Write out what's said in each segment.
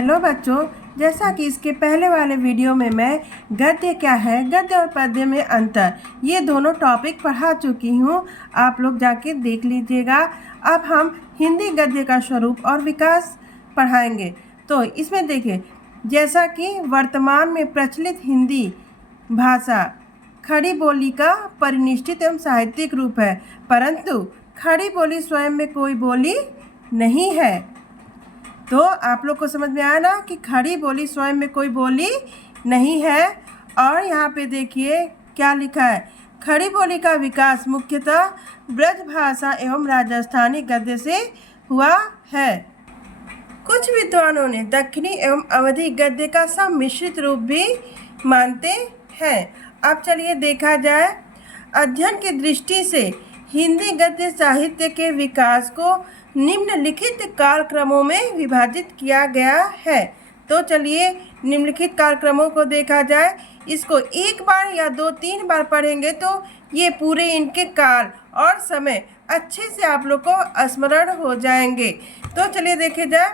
Hello बच्चों, जैसा कि इसके पहले वाले वीडियो में मैं गद्य क्या है, गद्य और पद्य में अंतर, ये दोनों टॉपिक पढ़ा चुकी हूँ। आप लोग जाके देख लीजिएगा। अब हम हिंदी गद्य का स्वरूप और विकास पढ़ाएंगे। तो इसमें देखिए, जैसा कि वर्तमान में प्रचलित हिंदी भाषा खड़ी बोली का परिनिष्ठित एवं साहित्यिक रूप है, परंतु खड़ी बोली स्वयं में कोई बोली नहीं है। तो आप लोग को समझ में आया ना कि खड़ी बोली स्वयं में कोई बोली नहीं है। और यहाँ पे देखिए क्या लिखा है, खड़ी बोली का विकास मुख्यतः ब्रज भाषा एवं राजस्थानी गद्य से हुआ है। कुछ विद्वानों ने दक्षिणी एवं अवधी गद्य का सम्मिश्रित रूप भी मानते हैं। अब चलिए देखा जाए, अध्ययन की दृष्टि से हिंदी गद्य साहित्य के विकास को निम्नलिखित कालक्रमों में विभाजित किया गया है। तो चलिए निम्नलिखित कालक्रमों को देखा जाए। इसको एक बार या 2-3 बार पढ़ेंगे तो ये पूरे इनके काल और समय अच्छे से आप लोग को स्मरण हो जाएंगे। तो चलिए देखे जाए,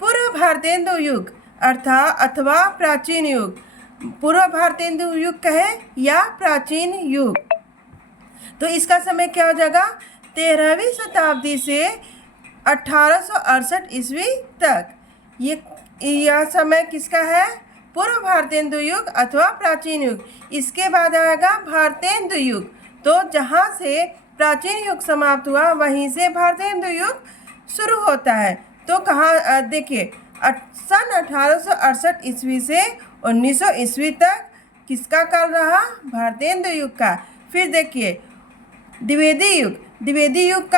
पूर्व भारतेंदु युग अथवा प्राचीन युग। पूर्व भारतेंदु युग कहे या प्राचीन युग, तो इसका समय क्या हो जाएगा, 13वीं शताब्दी से 1868 ईस्वी तक। यह समय किसका है, पूर्व भारतेंदु युग अथवा प्राचीन युग। इसके बाद आएगा भारतेंदु युग। तो जहाँ से प्राचीन युग समाप्त हुआ वहीं से भारतेंदु युग शुरू होता है। तो कहाँ देखिए, सन 1868 ईस्वी से 1900 ईस्वी तक किसका काल रहा, भारतेंदु युग का। फिर देखिए द्विवेदी युग। द्विवेदी युग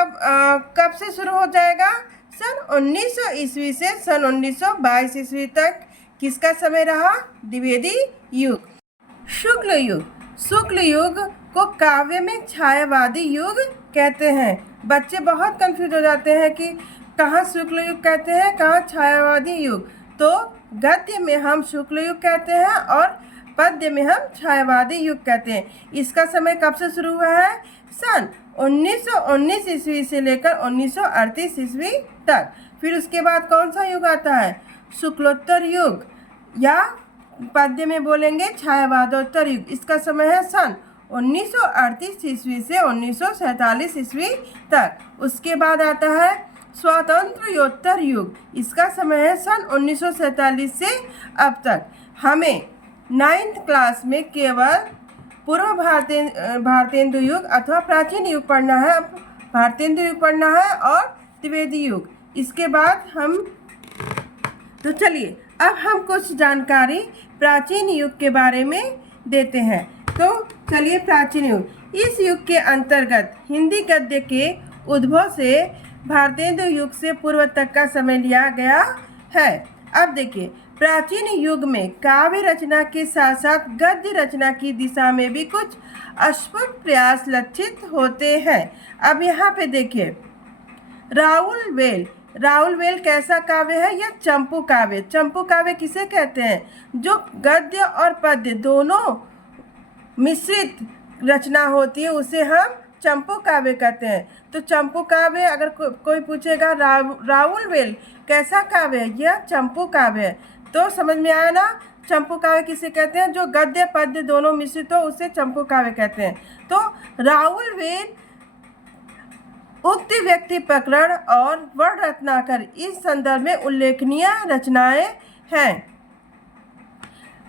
कब से शुरू हो जाएगा, सन 1900 ईस्वी से सन 1922 ईस्वी तक किसका समय रहा, द्विवेदी युग। शुक्ल युग। शुक्ल युग को काव्य में छायावादी युग कहते हैं। बच्चे बहुत कंफ्यूज हो जाते हैं कि कहाँ शुक्ल युग कहते हैं, कहाँ छायावादी युग। तो गद्य में हम शुक्ल युग कहते हैं और पद्य में हम छायावादी युग कहते हैं। इसका समय कब से शुरू हुआ है, सन 1919 ईस्वी से लेकर 1938 ईस्वी तक। फिर उसके बाद कौन सा युग आता है, शुक्लोत्तर युग, या पद्य में बोलेंगे छायावादोत्तर युग। इसका समय है सन 1938 ईस्वी से 1947 ईस्वी तक। उसके बाद आता है स्वातंत्र्योत्तर युग। इसका समय है सन 1947 से अब तक। हमें 9th क्लास में केवल पूर्व भारतेंदु युग अथवा प्राचीन युग पढ़ना है, भारतेंदु युग पढ़ना है और द्विवेदी युग। इसके बाद हम, तो चलिए अब हम कुछ जानकारी प्राचीन युग के बारे में देते हैं। तो चलिए प्राचीन युग, इस युग के अंतर्गत हिंदी गद्य के उद्भव से भारतेंदु युग से पूर्व तक का समय लिया गया है। अब देखिए, प्राचीन युग में काव्य रचना के साथ साथ गद्य रचना की दिशा में भी कुछ अस्फुट प्रयास लक्षित होते हैं। अब यहाँ पे देखिए, राउल वेल कैसा काव्य है, यह चंपू काव्य। चंपू काव्य किसे कहते हैं, जो गद्य और पद्य दोनों मिश्रित रचना होती है उसे हम चंपू काव्य कहते हैं। तो चंपू काव्य, अगर कोई पूछेगा राउल वेल कैसा काव्य है, यह चंपू काव्य है। तो समझ में आया ना, चंपू काव्य किसे कहते हैं, जो गद्य पद्य दोनों मिश्रित हो उसे चंपू काव्य कहते हैं। तो राउल वेल उक्त व्यक्ति प्रकरण और वर्ण रत्नाकर इस संदर्भ में उल्लेखनीय रचनाएं हैं।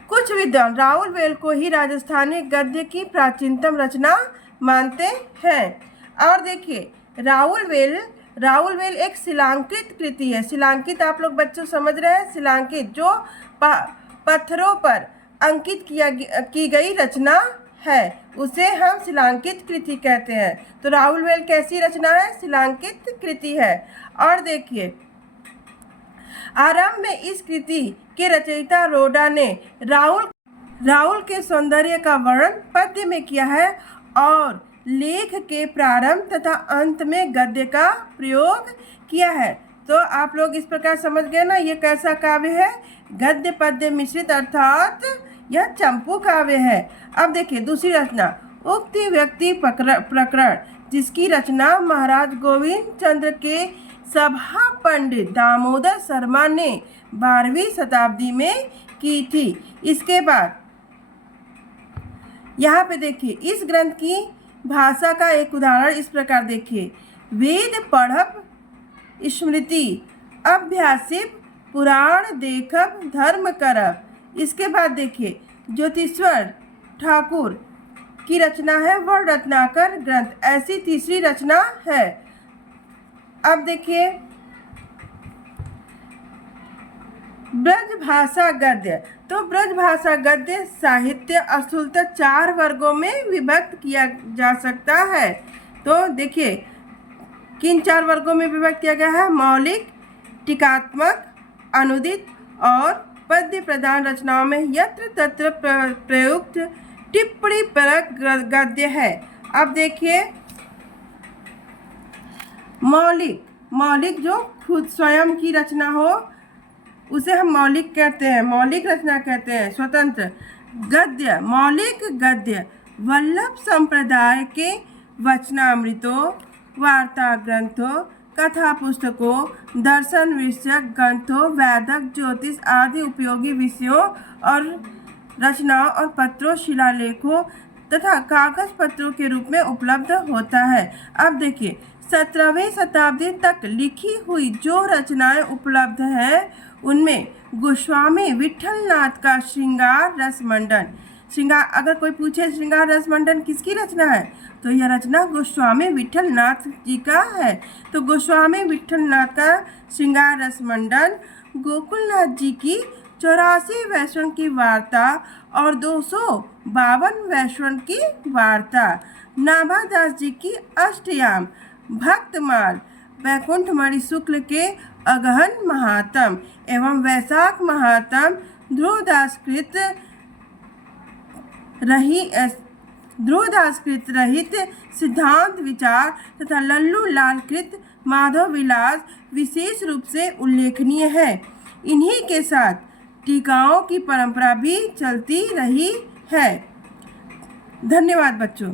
कुछ विद्वान राउल वेल को ही राजस्थानी गद्य की प्राचीनतम रचना मानते हैं। और देखिए, राउल वेल एक शिलांकित कृति है। शिलांकित आप लोग बच्चों समझ रहे हैं, शिलांकित जो पत्थरों पर अंकित की गई रचना है उसे हम शिलांकित कृति कहते हैं। तो राउल वेल कैसी रचना है, शिलांकित कृति है। और देखिए, आरंभ में इस कृति के रचयिता रोडा ने राउल के सौंदर्य का वर्णन पद्य में किया है और लेख के प्रारंभ तथा अंत में गद्य का प्रयोग किया है। तो आप लोग इस प्रकार समझ गए ना, ये कैसा काव्य है, गद्य पद्य मिश्रित, अर्थात यह चंपू काव्य है। अब देखिए दूसरी रचना, उक्त व्यक्ति प्रकरण, जिसकी रचना महाराज गोविंद चंद्र के सभा पंडित दामोदर शर्मा ने 12वीं शताब्दी में की थी। इसके बाद यहाँ पे देखिए, इस ग्रंथ की भाषा का एक उदाहरण इस प्रकार देखिए। वेद पढ़ब स्मृति अभ्यासिब पुराण देखब धर्म करब। इसके बाद देखिए, ज्योतिश्वर ठाकुर की रचना है वर्ण रत्नाकर ग्रंथ, ऐसी तीसरी रचना है। अब देखिए, ब्रजभाषा गद्य। तो ब्रजभाषा गद्य साहित्य अस्तुलतः 4 वर्गों में विभक्त किया जा सकता है। तो देखिए, किन 4 वर्गों में विभक्त किया गया है? मौलिक, टीकात्मक, अनुदित और पद्य प्रधान रचनाओं में यत्र तत्र प्रयुक्त टिप्पणी परक गद्य है। अब देखिए, मौलिक जो खुद स्वयं की रचना हो उसे हम मौलिक कहते हैं, मौलिक रचना कहते हैं। स्वतंत्र गद्य, मौलिक गद्य वल्लभ संप्रदाय के वचनामृतों, वार्ता ग्रंथों, कथा पुस्तकों, दर्शन विषयक ग्रंथों, वैदिक ज्योतिष आदि उपयोगी विषयों और रचनाओं और पत्रों, शिलालेखों तथा कागज पत्रों के रूप में उपलब्ध होता है। अब देखिए, 17वीं शताब्दी तक लिखी हुई जो रचनाएं उपलब्ध हैं उनमें गोस्वामी विट्ठलनाथ का श्रृंगार रसमंडन, अगर कोई पूछे श्रृंगार रसमंडन किसकी रचना है, तो यह रचना गोस्वामी विट्ठलनाथ जी का है। तो गोस्वामी विट्ठलनाथ का श्रृंगार रसमंडन, गोकुलनाथ जी की 84 वैष्णव की वार्ता और 252 वैष्णव की वार्ता, नाभादास जी की अष्टयाम, भक्तमाल, वैकुंठमणि शुक्ल के अगहन महात्म एवं वैशाख महात्म, ध्रुवदासकृत रहित सिद्धांत विचार तथा लल्लू लाल कृत माधव विलास विशेष रूप से उल्लेखनीय है। इन्हीं के साथ टीकाओं की परंपरा भी चलती रही है। धन्यवाद बच्चों।